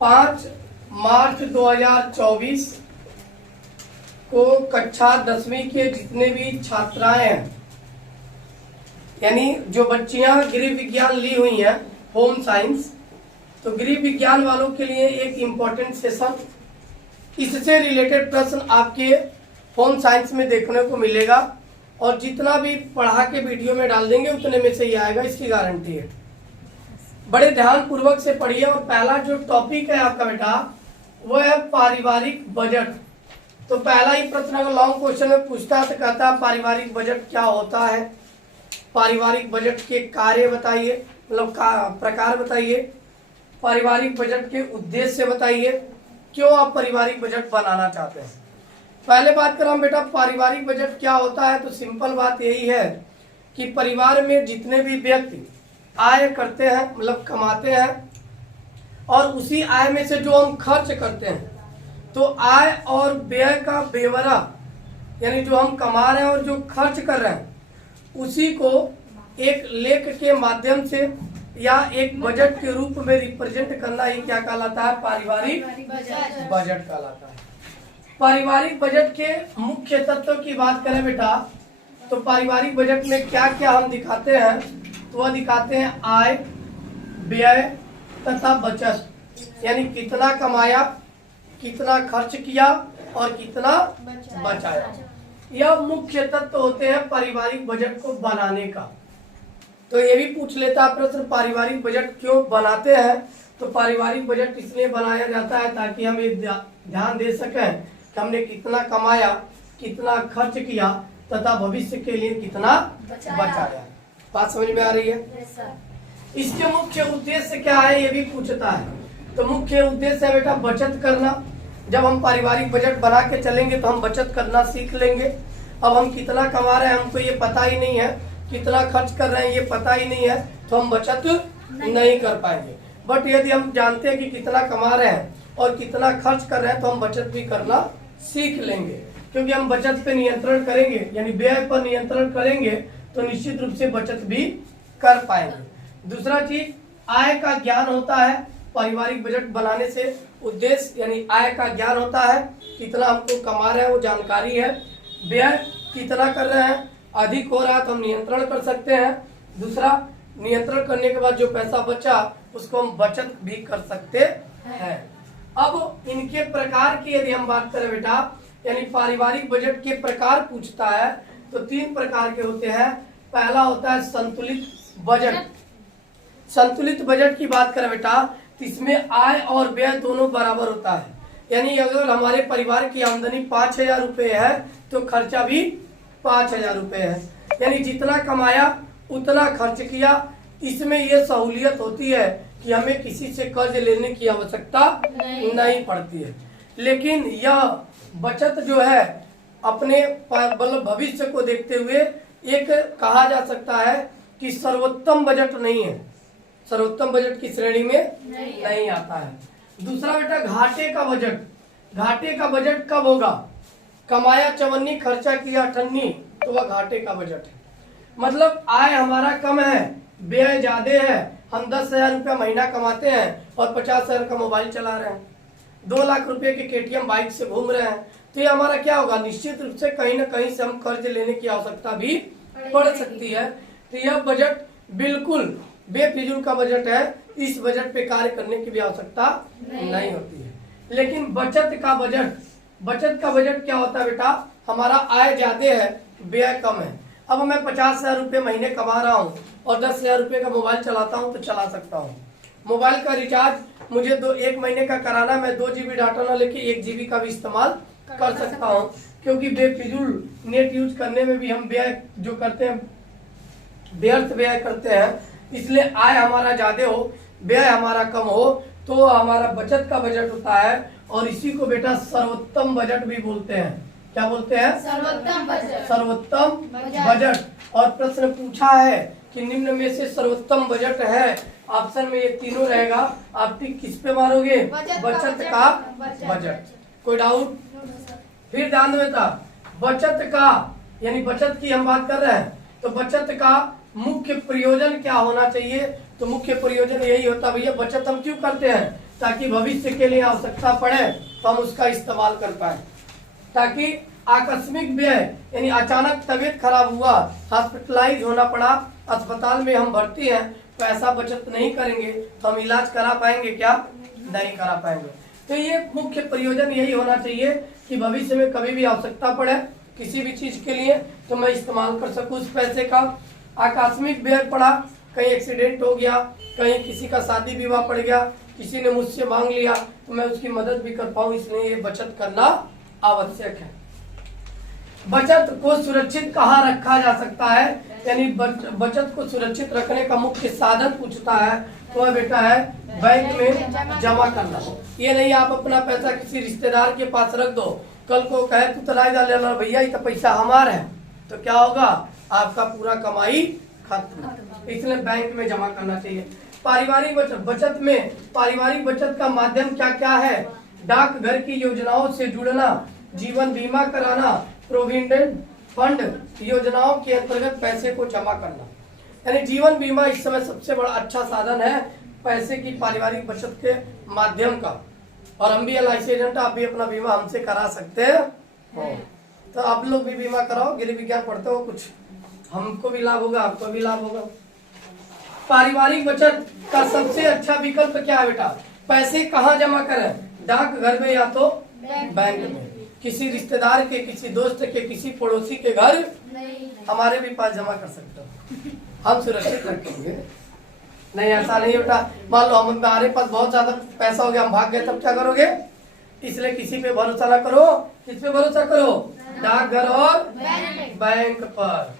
5 मार्च 2024 को कक्षा 10वीं के जितने भी छात्राएं हैं, यानी जो बच्चियां गृह विज्ञान ली हुई हैं, होम साइंस, तो गृह विज्ञान वालों के लिए एक इम्पोर्टेंट सेशन, इससे रिलेटेड प्रश्न आपके होम साइंस में देखने को मिलेगा और जितना भी पढ़ा के वीडियो में डाल देंगे उतने में से ही आएगा, इसकी गारंटी है। बड़े ध्यान पूर्वक से पढ़िए। और पहला जो टॉपिक है आपका बेटा वो है पारिवारिक बजट। तो पहला ही प्रश्न अगर लॉन्ग क्वेश्चन में पूछता है तो कहता है पारिवारिक बजट क्या होता है, पारिवारिक बजट के कार्य बताइए, मतलब प्रकार बताइए, पारिवारिक बजट के उद्देश्य बताइए, क्यों आप पारिवारिक बजट बनाना चाहते हैं। पहले बात करें हम बेटा पारिवारिक बजट क्या होता है, तो सिंपल बात यही है कि परिवार में जितने भी व्यक्ति आय करते हैं, मतलब कमाते हैं, और उसी आय में से जो हम खर्च करते हैं, तो आय और व्यय का ब्यौरा, यानी जो हम कमा रहे हैं और जो खर्च कर रहे हैं, उसी को एक लेख के माध्यम से या एक बजट के रूप में रिप्रेजेंट करना ही क्या कहलाता है, पारिवारिक बजट कहलाता है। पारिवारिक बजट के मुख्य तत्व की बात करें बेटा, तो पारिवारिक बजट में क्या क्या हम दिखाते हैं, तो वह दिखाते हैं आय, व्यय तथा बचत, यानी कितना कमाया, कितना खर्च किया और कितना बचाया। यह मुख्य तत्व होते हैं पारिवारिक बजट को बनाने का। तो ये भी पूछ लेता है प्रश्न, पारिवारिक बजट क्यों बनाते हैं। तो पारिवारिक बजट इसलिए बनाया जाता है ताकि हम ये ध्यान दे सकें कि हमने कितना कमाया, कितना खर्च किया तथा भविष्य के लिए कितना बचाया। बात समझ में आ रही है। इसके मुख्य उद्देश्य क्या है ये भी पूछता है। तो मुख्य उद्देश्य है बेटा बचत करना। जब हम पारिवारिक बजट बना के चलेंगे तो हम बचत करना सीख लेंगे। अब हम कितना कमा रहे हैं हमको ये पता ही नहीं है, कितना खर्च कर रहे हैं ये पता ही नहीं है, तो हम बचत नहीं कर पाएंगे। बट यदि हम जानते हैं कि कितना कमा रहे हैं और कितना खर्च कर रहे हैं, तो हम बचत भी करना सीख लेंगे। क्योंकि हम बचत पे नियंत्रण करेंगे, यानी व्यय पर नियंत्रण करेंगे, तो निश्चित रूप से बचत भी कर पाएंगे। दूसरा चीज आय का ज्ञान होता है। पारिवारिक बजट बनाने से उद्देश्य यानी आय का ज्ञान होता है, कितना हमको कमा रहे हैं वो जानकारी है। व्यय कितना कर रहे हैं, अधिक हो रहा है तो हम नियंत्रण कर सकते हैं। दूसरा, नियंत्रण करने के बाद जो पैसा बचा उसको हम बचत भी कर सकते हैं। अब इनके प्रकार की यदि हम बात करें बेटा, यानी पारिवारिक बजट के प्रकार पूछता है तो 3 प्रकार के होते हैं। पहला होता है संतुलित बजट। संतुलित बजट की बात करें बेटा तो इसमें आय और व्यय दोनों बराबर होता है। यानी अगर हमारे परिवार की आमदनी 5,000 रुपये है तो खर्चा भी 5,000 रुपये है, यानी जितना कमाया उतना खर्च किया। इसमें यह सहूलियत होती है कि हमें किसी से कर्ज लेने की आवश्यकता नहीं पड़ती है। लेकिन यह बचत जो है अपने मतलब भविष्य को देखते हुए एक कहा जा सकता है कि सर्वोत्तम बजट नहीं है, सर्वोत्तम बजट की श्रेणी में नहीं आता है। दूसरा बेटा घाटे का बजट। घाटे का बजट कब होगा, कमाया 54, खर्चा किया 58, तो वह घाटे का बजट है। मतलब आय हमारा कम है, व्यय ज्यादा है। हम 10,000 रुपया महीना कमाते हैं और 50,000 का मोबाइल चला रहे हैं, 2 लाख रुपए के KTM बाइक से घूम रहे हैं, तो ये हमारा क्या होगा, निश्चित रूप से कहीं ना कहीं से हम कर्ज लेने की आवश्यकता भी पड़ सकती है। तो यह बजट बिल्कुल बेफिजूल का बजट है, इस बजट पे कार्य करने की भी आवश्यकता नहीं होती है। लेकिन बचत का बजट, बचत का बजट क्या होता है बेटा, हमारा आय ज्यादा है, व्यय कम है। अब मैं 50,000 रुपये महीने कमा रहा हूँ और 10,000 रुपये का मोबाइल चलाता हूँ तो चला सकता हूँ। मोबाइल का रिचार्ज मुझे 1 महीने का कराना, मैं 2 GB डाटा ना लेके 1 GB का भी इस्तेमाल कर सकता हूँ, क्योंकि बेफिजूल नेट यूज करने में भी हम व्यय जो करते हैं, व्यर्थ व्यय करते हैं। इसलिए आय हमारा ज्यादा हो, व्यय हमारा कम हो, तो हमारा बचत का बजट होता है। और इसी को बेटा सर्वोत्तम बजट भी बोलते हैं। क्या बोलते हैं, सर्वोत्तम बजट। सर्वोत्तम बजट। और प्रश्न पूछा है कि निम्न में से सर्वोत्तम बजट है, ऑप्शन में ये तीनों रहेगा, आप टिक किस पे मारोगे, बचत का बजट। कोई डाउट? फिर ध्यान देता, बचत का यानी बचत की हम बात कर रहे हैं, तो बचत का मुख्य प्रयोजन क्या होना चाहिए। तो मुख्य प्रयोजन यही होता है भैया, बचत हम क्यों करते हैं, ताकि भविष्य के लिए आवश्यकता पड़े तो हम उसका इस्तेमाल कर पाए। ताकि आकस्मिक व्यय यानी अचानक तबीयत खराब हुआ, हॉस्पिटलाइज होना पड़ा, अस्पताल में हम भर्ती हैं, पैसा बचत नहीं करेंगे तो हम इलाज करा पाएंगे क्या? नहीं करा पाएंगे। तो ये मुख्य प्रयोजन यही होना चाहिए कि भविष्य में कभी भी आवश्यकता पड़े किसी भी चीज के लिए तो मैं इस्तेमाल कर सकूं उस पैसे का। आकस्मिक व्यय पड़ा, कहीं एक्सीडेंट हो गया, कहीं किसी का शादी विवाह पड़ गया, किसी ने मुझसे मांग लिया तो मैं उसकी मदद भी कर पाऊं, इसलिए ये बचत करना आवश्यक है। बचत को सुरक्षित कहाँ रखा जा सकता है, यानी बचत को सुरक्षित रखने का मुख्य साधन पूछता है तो वह बेटा है बैंक में जमा करना। ये नहीं आप अपना पैसा किसी रिश्तेदार के पास रख दो, कल को कहे तू तो लाई डाल भैया ये तो पैसा हमारा है, तो क्या होगा? आपका पूरा कमाई खत्म। इसलिए बैंक में जमा करना चाहिए। पारिवारिक बचत, बचत में पारिवारिक बचत का माध्यम क्या क्या है? डाकघर की योजनाओं से जुड़ना, जीवन बीमा कराना, प्रोविडेंट फंड योजनाओं के अंतर्गत पैसे को जमा करना। यानी जीवन बीमा इस समय सबसे बड़ा अच्छा साधन है पैसे की पारिवारिक बचत के माध्यम का। और हम भी LIC एजेंट, आप भी अपना बीमा हमसे करा सकते हैं। तो आप लोग भी बीमा कराओ, गृह विज्ञान पढ़ते हो, कुछ हमको भी लाभ होगा, आपको भी लाभ होगा। पारिवारिक बचत का सबसे अच्छा विकल्प क्या है बेटा? पैसे कहाँ जमा करें? डाकघर में या तो बैंक में, किसी रिश्तेदार के, किसी दोस्त के, किसी पड़ोसी के घर, हमारे भी पास जमा कर सकते हो, हम सुरक्षित रखेंगे। नहीं ऐसा नहीं बेटा, मान लो हमारे पास बहुत ज्यादा पैसा हो गया, हम भाग गए, तब क्या करोगे? इसलिए किसी पे भरोसा ना करो। किस पे भरोसा करो? डाकघर और बैंक पर।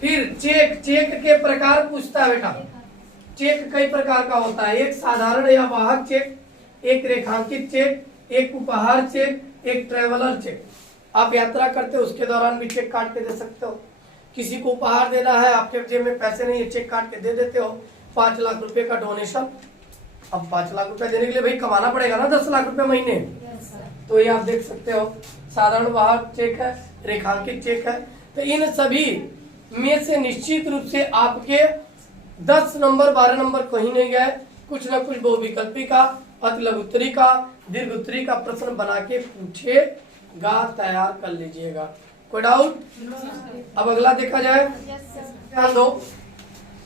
फिर चेक, चेक के प्रकार पूछता है बेटा। चेक कई प्रकार का होता है, एक साधारण या वाहक चेक, एक रेखांकित चेक, एक उपहार चेक, एक ट्रेवलर चेक। आप यात्रा करते हो उसके दौरान भी चेक काट के दे सकते हो। किसी को उपहार देना है, आपके जेब में पैसे नहीं है, चेक काट के दे देते हो। 5 लाख रुपए का डोनेशन, अब 5 लाख रुपए देने के लिए भाई कमाना पड़ेगा ना 10 लाख रुपए महीने। तो ये आप देख सकते हो, साधारण वाहक चेक है, रेखांकित चेक है। तो इन सभी में से निश्चित रूप से आपके 10 नंबर 12 नंबर कहीं नहीं गए, कुछ न कुछ बहुविकल्पी का, अति लघु उत्तरी का, दीर्घ उत्तरी का प्रश्न बना के पूछेगा, तैयार कर लीजिएगा। कोई डाउट? अब अगला देखा जाए, ध्यान दो।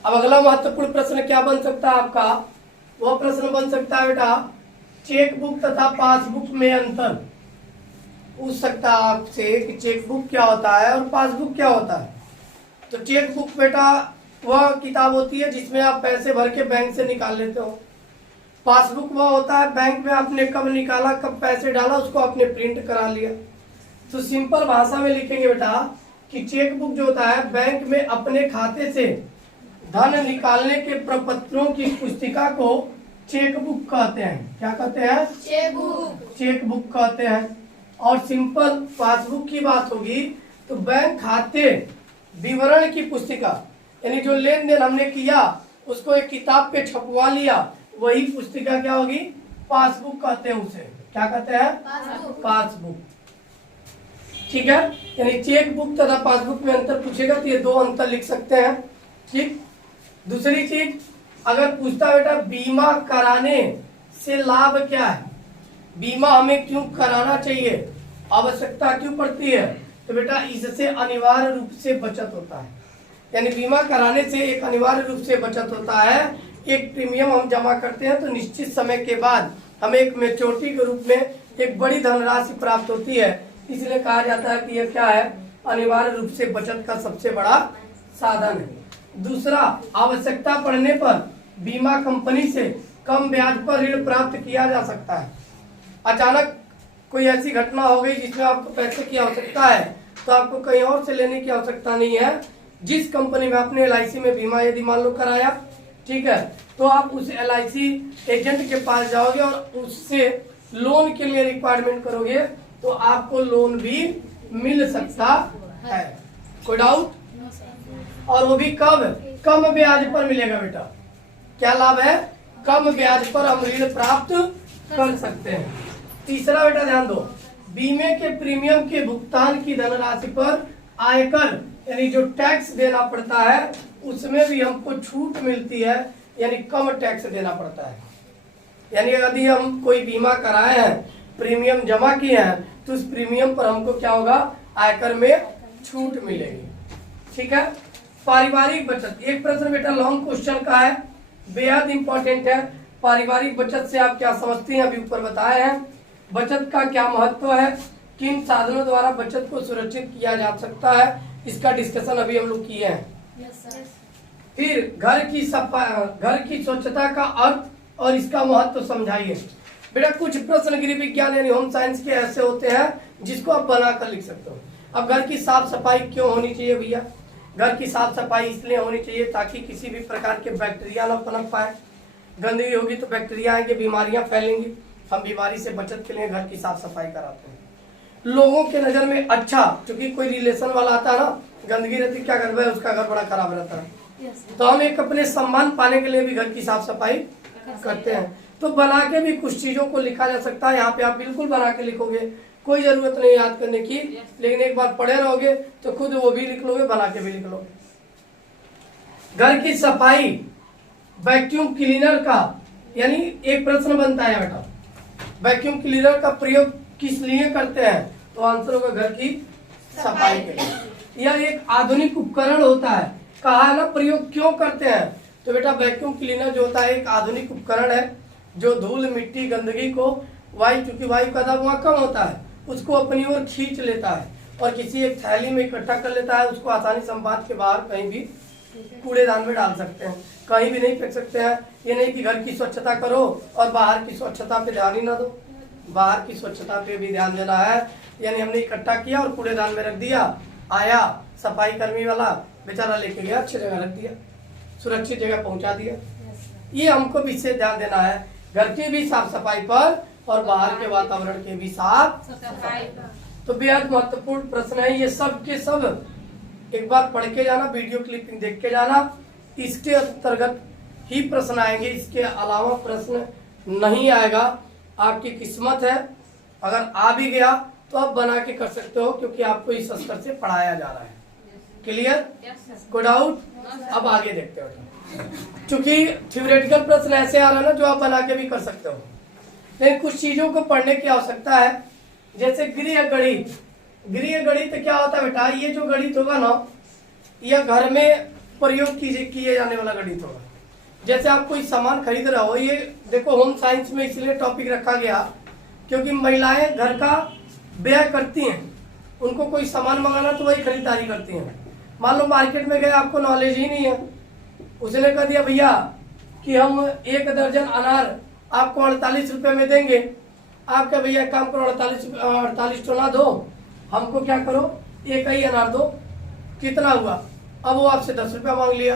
अब अगला महत्वपूर्ण प्रश्न क्या बन सकता है आपका? वह प्रश्न बन सकता है बेटा चेकबुक तथा पासबुक में अंतर। पूछ सकता है आपसे कि चेकबुक क्या होता है और पासबुक क्या होता है। तो चेकबुक बेटा वह किताब होती है जिसमें आप पैसे भर के बैंक से निकाल लेते हो। पासबुक वह होता है बैंक में आपने कब निकाला, कब पैसे डाला, उसको आपने प्रिंट करा लिया। तो सिंपल भाषा में लिखेंगे बेटा कि चेकबुक जो होता है बैंक में अपने खाते से धन निकालने के प्रपत्रों की पुस्तिका को चेकबुक कहते हैं। क्या कहते हैं? चेकबुक। चेकबुक कहते हैं। और सिंपल पासबुक की बात होगी तो बैंक खाते विवरण की पुस्तिका, यानी जो लेन देन हमने किया उसको एक किताब पे छपवा लिया, वही पुस्तिका क्या होगी? पासबुक कहते हैं उसे। क्या कहते हैं? पासबुक। ठीक है, यानी चेकबुक तथा पासबुक में अंतर पूछेगा तो ये 2 अंतर लिख सकते हैं। ठीक। दूसरी चीज अगर पूछता बेटा बीमा कराने से लाभ क्या है, बीमा हमें क्यों कराना चाहिए, आवश्यकता क्यों पड़ती है, तो बेटा इससे अनिवार्य रूप से बचत होता है। यानी बीमा कराने से एक अनिवार्य रूप से बचत होता है। एक प्रीमियम हम जमा करते हैं तो निश्चित समय के बाद हमें एक मैच्योरिटी के रूप में एक बड़ी धनराशि प्राप्त होती है। इसलिए कहा जाता है कि यह क्या है? अनिवार्य रूप से बचत का सबसे बड़ा साधन है। दूसरा, आवश्यकता पड़ने पर बीमा कंपनी से कम ब्याज पर ऋण प्राप्त किया जा सकता है। अचानक कोई ऐसी घटना हो गई जिसमें आपको पैसे की आवश्यकता है तो आपको कहीं और से लेने की आवश्यकता नहीं है। जिस कंपनी में आपने LIC में बीमा यदि मान लो कराया, ठीक है, तो आप उस LIC एजेंट के पास जाओगे और उससे लोन के लिए रिक्वायरमेंट करोगे तो आपको लोन भी मिल सकता है। कोई डाउट? और वो भी कब? कम ब्याज पर मिलेगा बेटा। क्या लाभ है? कम ब्याज पर हम ऋण प्राप्त कर सकते हैं। तीसरा बेटा ध्यान दो, बीमे के प्रीमियम के भुगतान की धनराशि पर आयकर यानी जो टैक्स देना पड़ता है उसमें भी हमको छूट मिलती है, यानी कम टैक्स देना पड़ता है। यानी यदि हम कोई बीमा कराए हैं, प्रीमियम जमा किए हैं, तो उस प्रीमियम पर हमको क्या होगा, आयकर में छूट मिलेगी। ठीक है। पारिवारिक बचत, एक प्रश्न बेटा लॉन्ग क्वेश्चन का है, बेहद इंपॉर्टेंट है। पारिवारिक बचत से आप क्या समझते हैं, अभी ऊपर बताए हैं। बचत का क्या महत्व है, किन साधनों द्वारा बचत को सुरक्षित किया जा सकता है, इसका डिस्कशन अभी हम लोग किए हैं। फिर घर की स्वच्छता का अर्थ और इसका महत्व समझाइए। बेटा कुछ प्रश्न गृह विज्ञान यानी होम साइंस के ऐसे होते हैं जिसको आप बनाकर लिख सकते हो। अब घर की साफ सफाई क्यों होनी चाहिए भैया, घर की साफ सफाई इसलिए होनी चाहिए ताकि किसी भी प्रकार के बैक्टीरिया ना पनप पाए। गंदगी होगी तो बैक्टीरिया आएंगे, बीमारियां फैलेंगी। हम बीमारी से बचत के लिए घर की साफ सफाई कराते हैं। लोगों के नजर में अच्छा, क्योंकि कोई रिलेशन वाला आता है ना, गंदगी रहती, क्या कर रहा है, उसका घर बड़ा खराब रहता है। तो हम एक अपने सम्मान पाने के लिए भी घर की साफ सफाई करते हैं। तो बना के भी कुछ चीजों को लिखा जा सकता है। यहाँ पे आप बिल्कुल बना के लिखोगे, कोई जरूरत नहीं याद करने की, लेकिन एक बार पढ़े रहोगे तो खुद वो भी लिख लोगे, बना के भी लिख लोगे। घर की सफाई वैक्यूम क्लीनर का, यानी एक प्रश्न बनता है बेटा, वैक्यूम क्लीनर का प्रयोग किस लिए करते हैं, तो आंसर होगा घर की सफाई के लिए। यह एक आधुनिक उपकरण होता है। कहा है ना प्रयोग क्यों करते हैं, तो बेटा वैक्यूम क्लीनर जो होता है एक आधुनिक उपकरण है जो धूल मिट्टी गंदगी को वायु, चूंकि वायु का दबाव वहाँ कम होता है, उसको अपनी ओर खींच लेता है और किसी एक थैली में इकट्ठा कर लेता है। उसको आसानी से बांध के बाहर कहीं भी कूड़ेदान में डाल सकते हैं, कहीं भी नहीं फेंक सकते हैं। ये नहीं कि घर की स्वच्छता करो और बाहर की स्वच्छता पे ध्यान ही ना दो, बाहर की स्वच्छता पे भी ध्यान देना है। यानी हमने इकट्ठा किया और कूड़ेदान में रख दिया, आया सफाई कर्मी वाला बेचारा लेके गया, अच्छी जगह रख दिया, सुरक्षित जगह पहुंचा दिया। ये हमको भी इससे ध्यान देना है, घर की भी साफ सफाई पर और बाहर के वातावरण के भी साफ सफाई। तो बेहद महत्वपूर्ण प्रश्न है ये सब के सब। एक बार पढ़ के जाना, वीडियो क्लिपिंग देख के जाना, इसके अंतर्गत ही प्रश्न आएंगे, इसके अलावा प्रश्न नहीं आएगा। आपकी किस्मत है, अगर आ भी गया तो आप बना के कर सकते हो, क्योंकि आपको इस स्तर से पढ़ाया जा रहा है। क्लियर, कोई डाउट? अब आगे देखते हो। चूंकि थ्योरेटिकल प्रश्न ऐसे आ रहा है ना जो आप बना के भी कर सकते हो, लेकिन कुछ चीजों को पढ़ने की आवश्यकता है। जैसे गृह गणित, गृह गणित क्या होता है बेटा, ये जो गणित होगा ना, यह घर में प्रयोग किए जाने वाला गणित होगा। जैसे आप कोई सामान खरीद रहे हो, ये देखो होम साइंस में इसलिए टॉपिक रखा गया क्योंकि महिलाएं घर का व्यय करती हैं, उनको कोई सामान मंगाना तो वही खरीदारी करती हैं। मान लो मार्केट में गए, आपको नॉलेज ही नहीं है, उसने कह दिया भैया कि हम 1 दर्जन अनार आपको 48 रुपए में देंगे। आप क्या भैया काम करो, 48 तो ना दो, हमको क्या करो, एक ही अनार दो। कितना हुआ, अब वो आपसे 10 रुपया मांग लिया,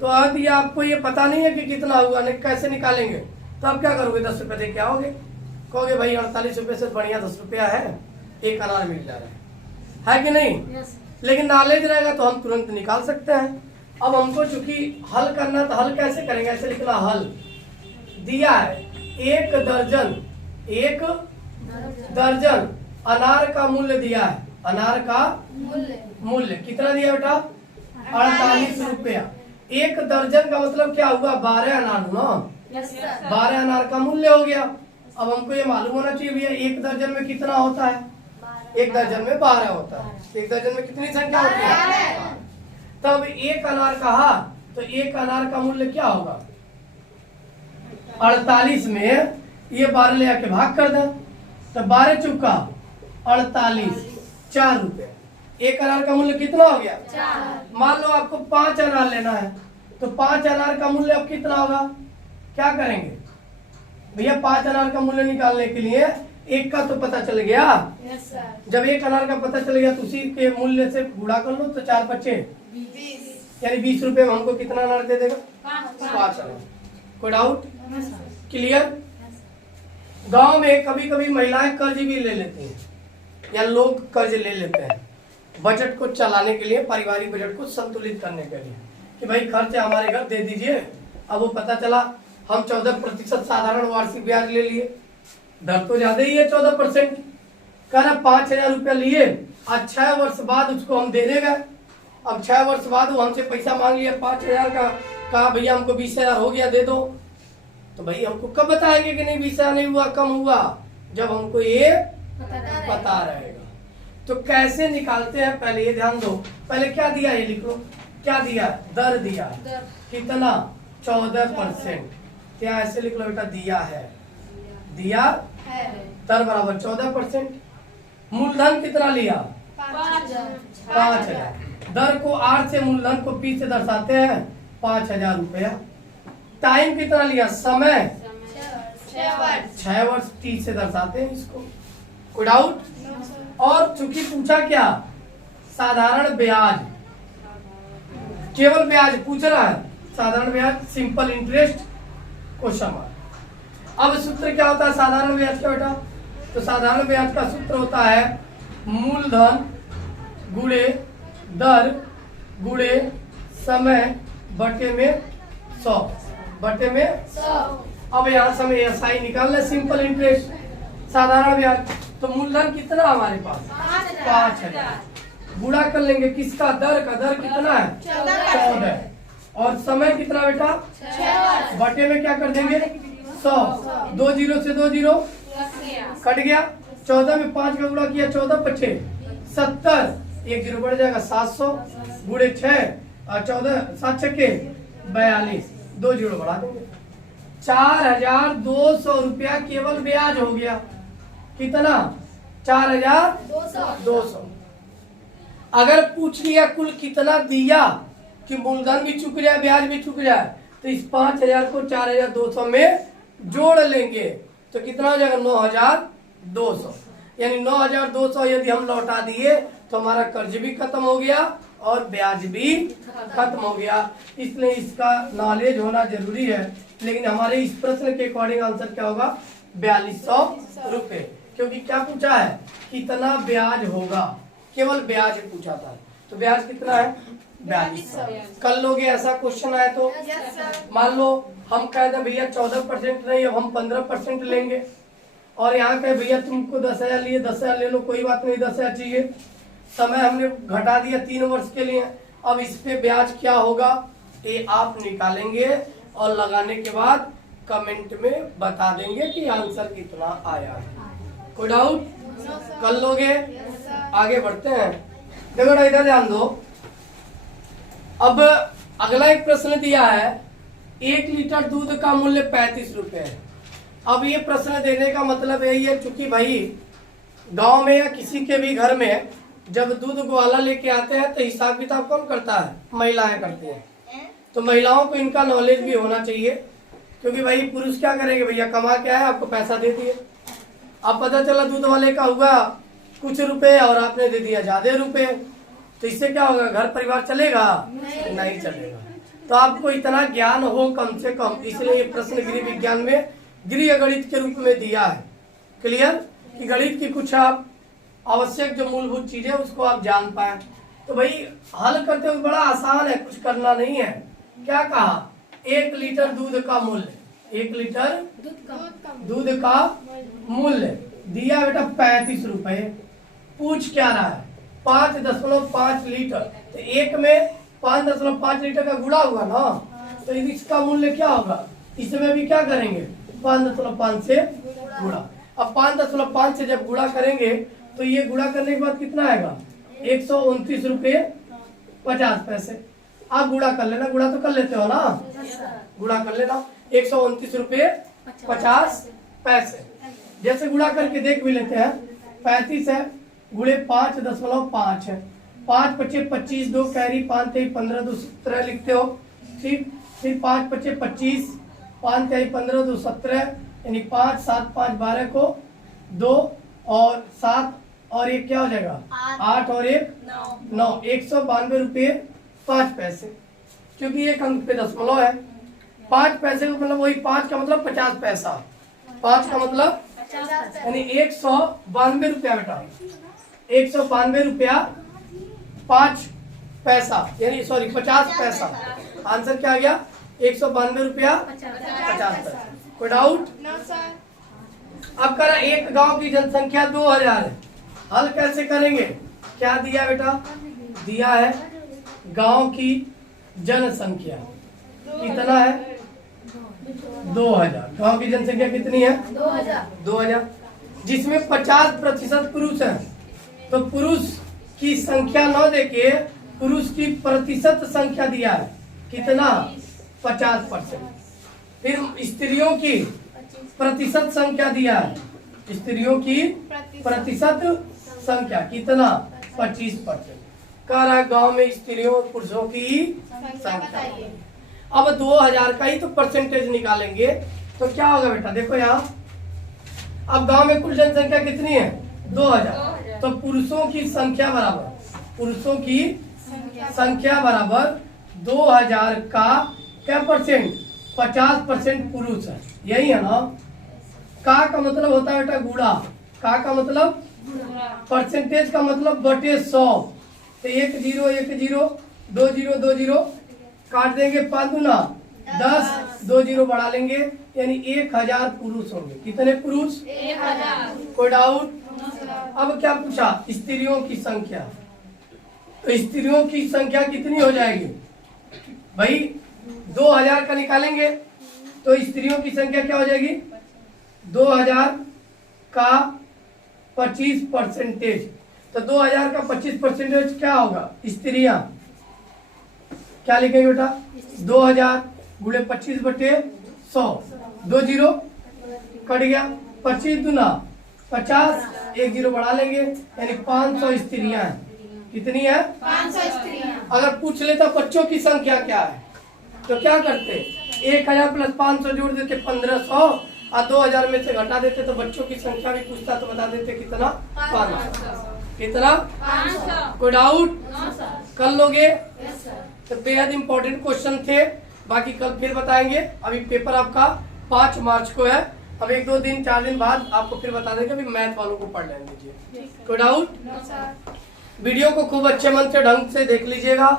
तो यदि आपको ये पता नहीं है कि कितना हुआ, कैसे निकालेंगे, तो आप क्या करोगे, 10 रुपये दे के आओगे, कहोगे भाई 48 रुपये से बढ़िया 10 रुपया है, एक अनार मिल जा रहा है कि नहीं? लेकिन नॉलेज रहेगा तो हम तुरंत निकाल सकते हैं। अब हमको चूंकि हल करना, तो हल कैसे करेंगे, ऐसे लिखना, हल दिया है 1 दर्जन अनार का मूल्य दिया है, अनार का मूल्य कितना दिया बेटा, 48 रुपया। 1 दर्जन का मतलब क्या हुआ, 12 अनार ना, 12 अनार का मूल्य हो गया। अब हमको ये मालूम होना चाहिए भैया 1 दर्जन में कितना होता है, 1 दर्जन में 12 होता है। 1 दर्जन में कितनी संख्या होती है, तब 1 अनार कहा तो 1 अनार का मूल्य क्या होगा, 48 में ये 12 ले आके भाग कर दे, तो 12 चुका 48, 4 रुपए। 1 अनार का मूल्य कितना हो गया, 4। मान लो आपको 5 अनार लेना है, तो 5 अनार का मूल्य अब कितना होगा, क्या करेंगे भैया, 5 अनार का मूल्य निकालने के लिए 1 का तो पता चल गया। Yes sir. जब 1 अनार का पता चल गया तो उसी के मूल्य से गुणा कर लो, तो 4 बचे 20, यानी 20 रुपए में हमको कितना अनार दे देगा, 5 अनार। कोई डाउट? क्लियर? गांव में कभी कभी महिलाएं कर्ज भी ले लेती हैं, या लोग कर्ज ले लेते हैं बजट को चलाने के लिए, पारिवारिक बजट को संतुलित करने के लिए, कि भाई खर्च हमारे घर दे दीजिए। अब वो पता चला हम 14% साधारण वार्षिक ब्याज ले लिए, दर तो ज्यादा ही है 14%, कह रहा 5,000 रुपया लिए, आज 6 वर्ष बाद उसको हम दे देगा। अब 6 वर्ष बाद वो हमसे पैसा मांग लिया 5,000 का, कहा भैया हमको 20,000 हो गया दे दो, तो भाई हमको कब बताएंगे कि नहीं बीसा नहीं हुआ, कम हुआ, जब हमको ये पता रहेगा। तो कैसे निकालते हैं पहले ये ध्यान दो। पहले क्या दिया ये लिख लो, क्या दिया, दर दिया, कितना 14%। क्या ऐसे लिख लो बेटा, दिया है, दिया दर बराबर 14%। मूलधन कितना लिया, 5,000। दर को 8 से, मूलधन को P से दर्शाते हैं, 5,000 रुपया। टाइम कितना लिया, समय 6 वर्ष, T से दर्शाते हैं इसको। कोई डाउट? और चूंकि पूछा क्या, साधारण ब्याज, केवल ब्याज पूछ रहा है, साधारण ब्याज, सिंपल इंटरेस्ट, क्वेश्चन मार्क। अब सूत्र क्या होता है साधारण ब्याज का बेटा, तो साधारण ब्याज का सूत्र होता है मूलधन गुणे दर गुणे समय बटे में 100, बटे में 100। अब यहाँ से हमें SI निकालना, सिंपल इंटरेस्ट, साधारण ब्याज। तो मूलधन कितना हमारे पास, 5,000, गुणा कर लेंगे किसका, दर का, दर कितना है 14, और समय कितना बेटा 6, बटे में क्या कर देंगे 100, 2 जीरो से 2 जीरो कट गया, 14 में 5 का गुणा किया, 14 5 70, 1 जीरो बढ़ जाएगा 700, गुणे 6 और 14, 7 छक्के 42, 2 जीरो बढ़ा देंगे, 4,200 रुपया केवल ब्याज हो गया। कितना, 4,200। अगर पूछ लिया कुल कितना दिया, कि मूलधन भी चुक जाए ब्याज भी चुक जाए, तो इस 5,000 को 4,200 में जोड़ लेंगे, तो कितना हो जाएगा 9,200। यानी 9,200 यदि हम लौटा दिए तो हमारा कर्ज भी खत्म हो गया और ब्याज भी खत्म हो गया। इसलिए इसका नॉलेज होना जरूरी है। लेकिन हमारे इस प्रश्न के अकॉर्डिंग आंसर क्या होगा, 4,200 रुपए, क्योंकि क्या पूछा है, कितना ब्याज होगा, केवल ब्याज पूछा था। तो ब्याज कितना है, 4,200। कर लोगे ऐसा क्वेश्चन आए तो? मान लो हम कह दे भैया 14% नहीं, अब हम 15% लेंगे, और यहाँ कहे भैया तुमको 10,000 लिए, 10,000 ले लो, कोई बात नहीं, 10,000 चाहिए। समय हमने घटा दिया 3 वर्ष के लिए, अब इस पे ब्याज क्या होगा ये आप निकालेंगे, और लगाने के बाद कमेंट में बता देंगे कि आंसर कितना आया है। कोई डाउट? कर लोगे? आगे बढ़ते हैं। देखो ना, इधर ध्यान दो। अब अगला एक प्रश्न दिया है, 1 लीटर दूध का मूल्य 35 रुपए है। अब ये प्रश्न देने का मतलब यही है, चूंकि भाई गांव में या किसी के भी घर में जब दूध ग्वाला लेके आते हैं तो हिसाब किताब कौन करता है, महिलाएं करती हैं। तो महिलाओं को इनका नॉलेज भी होना चाहिए, क्योंकि भाई पुरुष क्या करेंगे, भैया कमा के आए आपको पैसा दे दिए, अब पता चला दूध वाले का हुआ कुछ रुपए और आपने दे दिया ज्यादा रुपए, तो इससे क्या होगा, घर परिवार चलेगा? नहीं चलेगा। तो आपको इतना ज्ञान हो कम से कम, इसलिए ये प्रश्न गृह विज्ञान में गृह गणित के रूप में दिया है। क्लियर? कि गणित की कुछ आप आवश्यक जो मूलभूत चीजें उसको आप जान पाए। तो भाई हल करते हुए बड़ा आसान है, कुछ करना नहीं है। क्या कहा, 1 लीटर दूध का मूल्य, 1 लीटर दूध का मूल्य दिया बेटा 35 रुपए। पूछ क्या रहा है, 5.5 लीटर, तो एक में 5.5 लीटर का गुणा हुआ ना, तो इसका मूल्य क्या होगा, इसमें भी क्या करेंगे 5.5 से गुणा। अब 5.5 से जब गुणा करेंगे तो ये गुणा करने के बाद कितना आएगा, 129 रुपये 50 पैसे। आप गुणा कर लेना, गुणा तो कर लेते हो ना, गुणा कर लेना, 129 रुपये 50 पैसे। जैसे गुणा करके देख भी लेते हैं, 35 है गुणे 5.5 है, 5 पचे 25, 2 कैरी, 5 तेई 15, 2 17 लिखते हो। ठीक, फिर 5 पचे 25, 5 तेई 15, 2 17, यानी 5 7 5 12 को 2 और 7 और 1 क्या हो जाएगा 8 और 1 9, 192 रुपये 5 पैसे, क्योंकि एक अंक पे दशमलव है। 5 पैसे का मतलब वही 5 का मतलब 50 पैसा, 5 का मतलब यानी 192 रुपया बेटा, 192 रुपया 5 पैसा, यानी सॉरी 50 पैसा। आंसर क्या आ गया, 192 रुपया 50 पैसा। कोई डाउट? अब करा, एक गांव की जनसंख्या 2000 है, हल कैसे करेंगे? क्या दिया बेटा, दिया है गांव की जनसंख्या कितना है 2000। गांव की जनसंख्या कितनी है? 2000। जिसमें 50% पुरुष है। तो पुरुष की संख्या न देके पुरुष की प्रतिशत संख्या दिया है, कितना? 50%। फिर स्त्रियों की प्रतिशत संख्या दिया है, स्त्रियों की प्रतिशत संख्या कितना? 25%। कह रहा है गांव में स्त्रियों और पुरुषों की संख्या। अब 2000 का ही तो परसेंटेज निकालेंगे तो क्या होगा बेटा? देखो यहाँ, अब गांव में कुल जनसंख्या कितनी है? 2000। तो पुरुषों की संख्या बराबर 2000 का क्या परसेंट? 50% पुरुष है, यही है ना? का मतलब होता है बेटा गुणा। का मतलब परसेंटेज का मतलब बटे 100। तो 1 0 1 0 2 0 2 0 काट देंगे, 5 दूना 10, 2 0 बढ़ा लेंगे, यानी 1000 पुरुष होंगे। कितने पुरुष? 1000। कोई डाउट? अब क्या पूछा? स्त्रियों की संख्या। तो स्त्रियों की संख्या कितनी हो जाएगी भाई? 2000 का निकालेंगे तो स्त्रियों की संख्या क्या हो जाएगी? 2000 का 25%। तो 2000 का 25% क्या होगा? स्त्रियां क्या लिखेंगे बेटा? 2000 गुणे 25/100, 2 0 कट गया, 25 दूना 50, 1 0 बढ़ा लेंगे, यानी 500 स्त्रियां हैं। कितनी है? 500 स्त्रियां। अगर पूछ लेता बच्चों की संख्या क्या है तो क्या करते? 1000 प्लस 500 जोड़ देते 1500, और 2000 में से घटा देते तो बच्चों की संख्या भी पूछता तो बता देते कितना? 500। कितना? 500। कोई डाउट? कर लोगे? Yes sir. तो बेहद इंपॉर्टेंट क्वेश्चन थे, बाकी कल फिर बताएंगे। अभी पेपर आपका 5 मार्च को है, अब 1-2 दिन 4 दिन बाद आपको फिर बता देंगे। अभी मैथ वालों को पढ़ लेने दीजिए। कोई डाउट? वीडियो को खूब अच्छे मन से ढंग से देख लीजिएगा,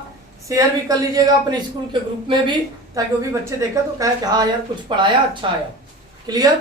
शेयर भी कर लीजिएगा अपने स्कूल के ग्रुप में भी, ताकि वो भी बच्चे देखें तो कहें कि हाँ यार कुछ पढ़ाया, अच्छा आया। क्लियर?